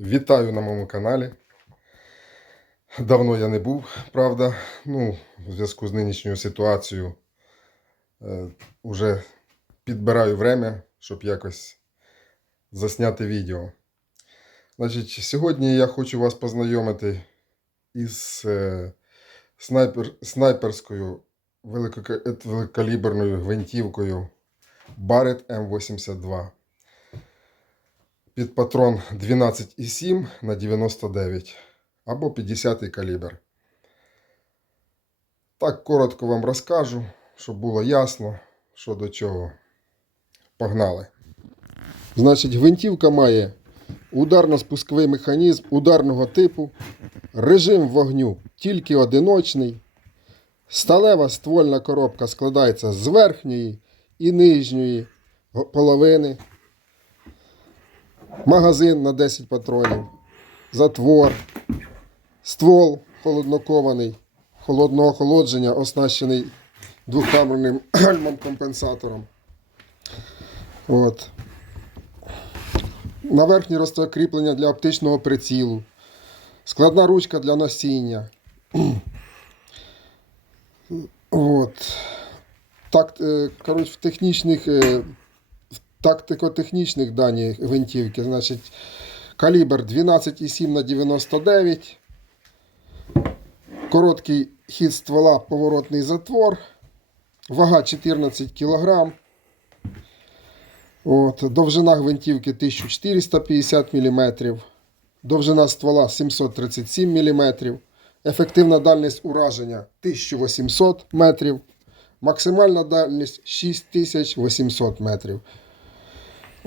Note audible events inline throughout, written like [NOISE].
Вітаю на моєму каналі. Давно я не був, правда. Ну, в зв'язку з нинішньою ситуацією е, уже підбираю время, щоб якось засняти відео. Значить, сьогодні я хочу вас познайомити із е, снайпер, снайперською великока- великокаліберною гвинтівкою Barrett M82 під патрон 12,7 на 99 або 50 калібр. Так коротко вам розкажу, щоб було ясно, що до чого. Погнали. Значить, гвинтівка має ударно-спусковий механізм ударного типу, режим вогню тільки одиночний. Сталева ствольна коробка складається з верхньої і нижньої половини магазин на 10 патронів, затвор, ствол холоднокований, холодного охолодження, оснащений двохкамерним [CLEARS THROAT] гальмом-компенсатором. От. На верхній росте кріплення для оптичного прицілу, складна ручка для носіння. [CLEARS THROAT] От. Так, е, коротше, в технічних е, тактико-технічних дані гвинтівки, значить, калібр 12,7 на 99, короткий хід ствола, поворотний затвор, вага 14 кг. От, довжина гвинтівки 1450 мм, довжина ствола 737 мм, ефективна дальність ураження 1800 метрів, максимальна дальність 6800 метрів.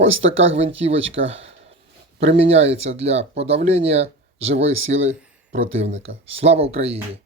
Ось така гвинтівочка приміняється для подавлення живої сили противника. Слава Україні!